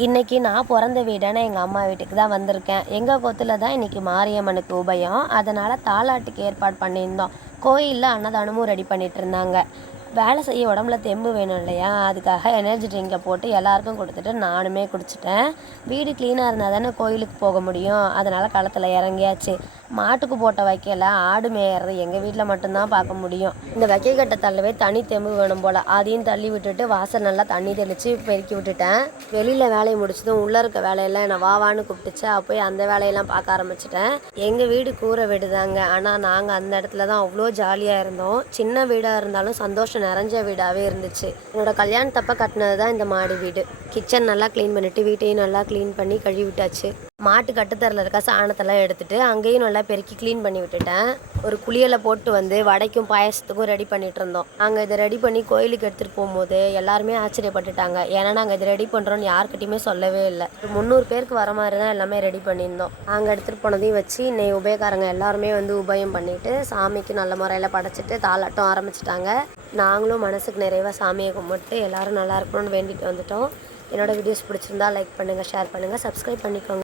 இன்னைக்கு நான் பிறந்த வீடான எங்கள் அம்மா வீட்டுக்கு தான் வந்திருக்கேன். எங்கள் கொத்துல தான் இன்னைக்கு மாரியம்மனுக்கு உபயம். அதனால் தாலாட்டுக்கு ஏற்பாடு பண்ணியிருந்தோம். கோயிலில் அன்னதானமும் ரெடி பண்ணிட்டு இருந்தாங்க. வேலை செய்ய உடம்புல தெம்பு வேணும் இல்லையா, அதுக்காக எனர்ஜி ட்ரிங்கை போட்டு எல்லாருக்கும் கொடுத்துட்டு நானுமே குடிச்சிட்டேன். வீடு க்ளீனாக இருந்தால் தானே கோயிலுக்கு போக முடியும். அதனால் களத்தில் இறங்கியாச்சு. மாட்டுக்கு போட்ட வைக்கல ஆடு மேயறது எங்கள் வீட்டில் மட்டும்தான் பார்க்க முடியும். இந்த வைக்கை கட்டை தள்ளவே தனி தெம்பு வேணும் போல். அதையும் தள்ளி விட்டுட்டு வாசல் நல்லா தண்ணி தெளித்து பெருக்கி விட்டுட்டேன். வெளியில் வேலையை முடிச்சதும் உள்ளே இருக்க வேலையெல்லாம் என்னை வாவான்னு கூப்பிட்டுச்சு. போய் அந்த வேலையெல்லாம் பார்க்க ஆரம்பிச்சிட்டேன். எங்கள் வீடு கூரை வீடு தாங்க, ஆனால் நாங்கள் அந்த இடத்துல தான் அவ்வளோ ஜாலியாக இருந்தோம். சின்ன வீடாக இருந்தாலும் சந்தோஷம் நிறைஞ்ச வீடாகவே இருந்துச்சு. என்னோட கல்யாணத்தப்ப கட்டினது தான் இந்த மாடி வீடு. கிச்சன் நல்லா க்ளீன் பண்ணிவிட்டு வீட்டையும் நல்லா க்ளீன் பண்ணி கழுவி விட்டாச்சு. மாட்டு கட்டுத்தரில் இருக்க சாணத்தெல்லாம் எடுத்துகிட்டு அங்கேயும் நல்லா பெருக்கி க்ளீன் பண்ணி விட்டுட்டேன். ஒரு குளியலை போட்டு வந்து வடைக்கும் பாயசத்துக்கும் ரெடி பண்ணிகிட்டு இருந்தோம். நாங்கள் இதை ரெடி பண்ணி கோயிலுக்கு எடுத்துகிட்டு போகும்போது எல்லாருமே ஆச்சரியப்பட்டுட்டாங்க. ஏன்னா நாங்கள் இதை ரெடி பண்ணுறோன்னு யார்கிட்டையுமே சொல்லவே இல்லை. 300 பேருக்கு வர மாதிரி தான் எல்லாமே ரெடி பண்ணியிருந்தோம். நாங்கள் எடுத்துகிட்டு போனதையும் வச்சு இன்னைக்கு உபயக்காரங்க எல்லாருமே வந்து உபயம் பண்ணிவிட்டு சாமிக்கு நல்ல முறையில் படைச்சிட்டு தாளாட்டம் ஆரம்பிச்சிட்டாங்க. நாங்களும் மனசுக்கு நிறைவாக சாமியை கும்பிட்டு எல்லோரும் நல்லா இருக்கணும்னு வேண்டிட்டு வந்துட்டோம். என்னோடய வீடியோஸ் பிடிச்சிருந்தா லைக் பண்ணுங்கள், ஷேர் பண்ணுங்கள், சப்ஸ்கிரைப் பண்ணிக்கோங்க.